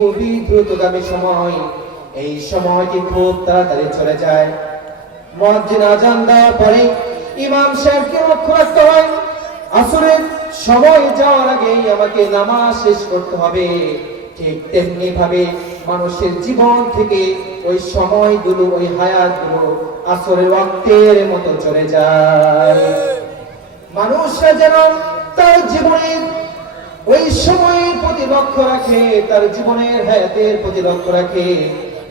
খুবই দ্রুতগামী সময়, এই সময়টি খুব তাড়াতাড়ি চলে যায়। মুয়াজ্জিন আযান দেওয়ার পরে ইমাম সাহেবকে লক্ষ্য রাখতে হয়, আসরের সময় যাওয়ার আগেই আমাকে নামাজ শেষ করতে হবে। ঠিক তেমনি ভাবে মানুষের জীবন থেকে ওই সময়গুলো, ওই হায়াতগুলো আসরের ওয়াক্তের মতো চলে যায়। মানুষরা যেন তার জীবনের ওই সময়ের প্রতি লক্ষ্য রাখে, তার জীবনের হায়াতের প্রতি লক্ষ্য রাখে।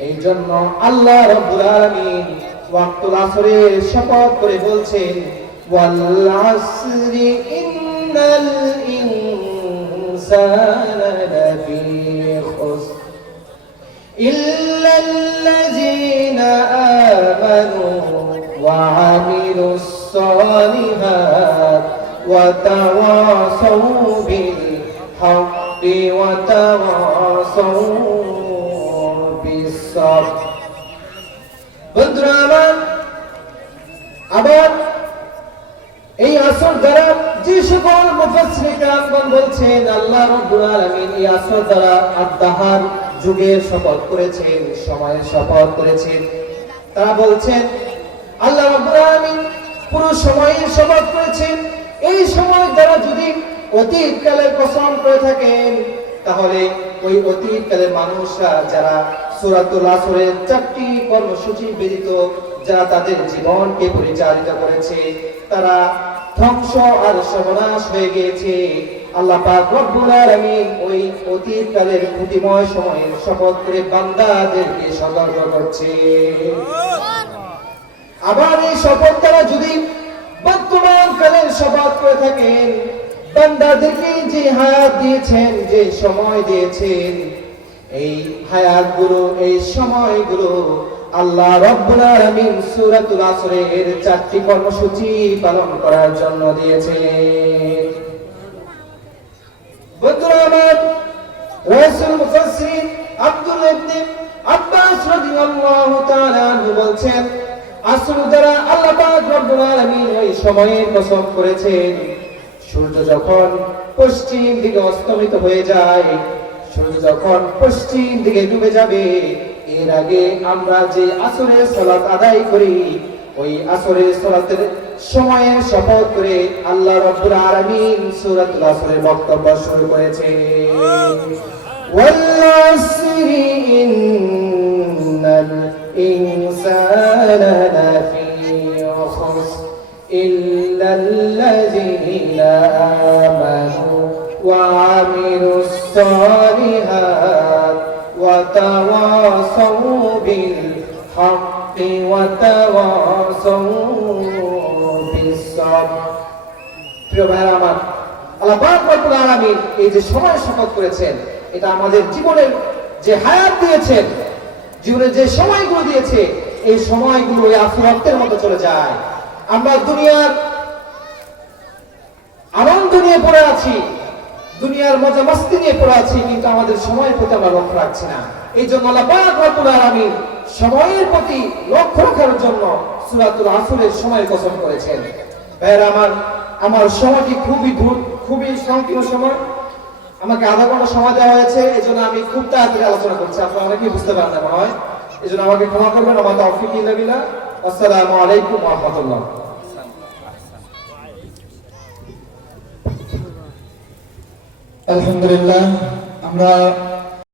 এই জন্য আল্লাহ রাব্বুল আলামিন ওয়াক্তুল আসরের শপথ করে বলছেন, ওয়াল আসরি ইন্নাল ইনসানা লাফি খুসর ইল্লাল্লাযীনা আমানু ওয়া আমিলুস সালিহাত ওয়া তাওয়াসাউ বিল হাক্কি ওয়া তাওয়াসাউ বিস সাবর। বন্ধুরা আবার এই আসর দ্বারা যে সকল মুফাসসিরিন কিরামগণ বলছেন, আল্লাহ রাব্বুল আলামিন এই আসর দ্বারা আদ-দাহার যুগের শপথ করেছেন, সময়ের শপথ করেছেন। তারা বলছেন আল্লাহ রাব্বুল আলামিন পুরো সময়ের শপথ করেছেন। এই সময় দ্বারা যদি অতীতকালের কসম করে থাকেন, তাহলে ওই অতীতকালের মানুষরা যারা সূরাতুল আসরের 4টি কর্মসূচি ব্যতীত যারা তাদের জীবনকে পরিচালিত করেছে, তারা ধ্বংস আর সর্বনাশ হয়ে গিয়েছে। আল্লাহ পাক রব্বুল আলামিন ওই অতীতকালের ক্ষতিময় সময়ের শপথ করে বান্দাদেরকে সতর্ক করছে। আবার এই শপথ দ্বারা যদি বর্তমান কালের শপথ করে থাকেন, বান্দাদেরকে যে হায়াত দিয়েছেন, যে সময় দিয়েছেন, এই হায়াতগুলো, এই সময়গুলো আল্লাহ রাব্বুল আলামিন সূরাতুল আসরের 4টি কর্মসূচি পালন করার জন্য দিয়েছেন। বন্ধুরা আমার, রাসূল মুফাসসিরিন আব্দুল্লাহ ইবনে আব্বাস রাদিয়াল্লাহু তাআলা আনহু বলছেন, আসর দ্বারা আল্লাহ পাক রব্বুল আলামিন ওই সময়ের কসম করেছেন, সূর্য যখন পশ্চিম দিকে অস্তমিত হয়ে যায়, সূর্য যখন পশ্চিম দিকে ডুবে যাবে, এর আগে আমরা যে আসরের সালাত আদায় করি, ওই আসরের সালাতের সময়ের শপথ করে আল্লাহ রাব্বুল আলামিন সূরাতুল আসরের বক্তব্য শুরু করেছেন। ওয়াল আসরি ইন্নাল ইনসানা লাফি খুসর ইল্লাল্লাযীনা আমানু ওয়া আমিলুস সালিহাত ওয়া তাওয়াসাউ বিল হাক্কি ওয়া তাওয়াসাউ বিস সাবর। প্রিয় ভাইরা আমার, আল্লাহ পাক রব্বুল আলামিন এই যে সময় শপথ করেছেন, এটা আমাদের জীবনের যে হায়াত দিয়েছেন, জীবনের যে সময়গুলো দিয়েছে, এই সময়গুলো এই আখিরাতের মতো চলে যায়। আমরা দুনিয়ার আনন্দ নিয়ে পড়ে আছি, দুনিয়ার মজা মস্তি নিয়ে পড়ে আছি, কিন্তু আমাদের সময়ের প্রতি আমরা লক্ষ্য রাখছি না। এই জন্য আল্লাহ পাক রব্বুল আলামিন সময়ের প্রতি লক্ষ্য রাখার জন্য সূরাতুল আসরের সময়ের কসম করেছেন। ভাইরা আমার সময়টি খুবই সংকীর্ণ সময়, আমাকে আধা ঘন্টা সময় দেওয়া হয়েছে, এই জন্য আমি খুব তাড়াতাড়ি আলোচনা করছি। আপনারা অনেকেই বুঝতে পারেন না মনে হয়, এই জন্য আমাকে ক্ষমা করবেন। আমার তাওফীক ইল্লা বিল্লাহ। আসসালামু আলাইকুম ওয়া রাহমাতুল্লাহ। আলহামদুলিল্লাহ, আমরা